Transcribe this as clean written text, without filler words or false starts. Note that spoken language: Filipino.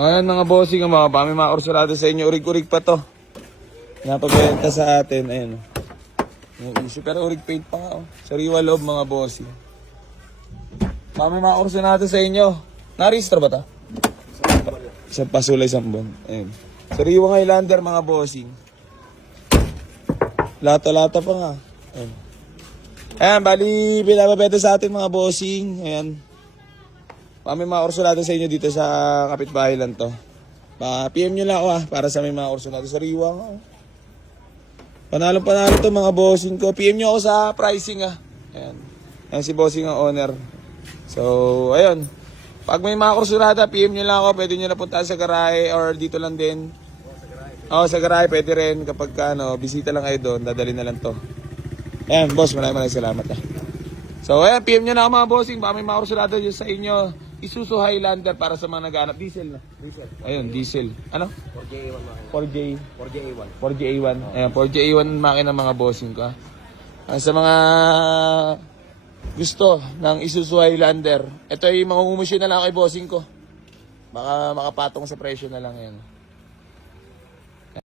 Ayan mga bossing, mga pami mga orsurado sa inyo. Urig-urig pa to. Napabenta sa atin. Ayan. Yung issue. Pero urig paint pa nga. Oh. Sariwa loob mga bossing. Pami mga orsurado sa inyo. Na-register ba to? Isang pasulay, isang buwan. Ayan. Sariwang Highlander mga bossing. Lata-lata pa nga. Ayan. Ayan, bali pinapabenta sa atin mga bossing. Ayan. Kami mga orsulado sa inyo dito sa kapitbahay lang to. PM nyo lang ako para sa may mga orsulado. Sariwa nga. Panalo-panalo to mga bossing ko. PM nyo ako sa pricing Ayan. Ayan si bossing ang owner. So, ayun. Pag may mga orsulado, PM nyo lang ako. Pwede nyo na puntaan sa garahe or dito lang din. Sa garahe pwede rin. Kapag bisita lang kayo doon, dadali na lang to. Ayan, boss. Maraming salamat So, ayan, PM nyo na ako mga bossing. Baka may mga orsulado dyan sa inyo. Isuzu Highlander para sa mga naghanap. Diesel na. Diesel. Ayun, diesel. Ano? 4J-A1 makina. 4J. 4J-A1. 4J-A1. Ayan, 4J-A1 makina mga bossing ko. Sa mga gusto ng Isuzu Highlander, ito ay mangungumusyon na lang kay bossing ko. Baka makapatong sa presyo na lang yan.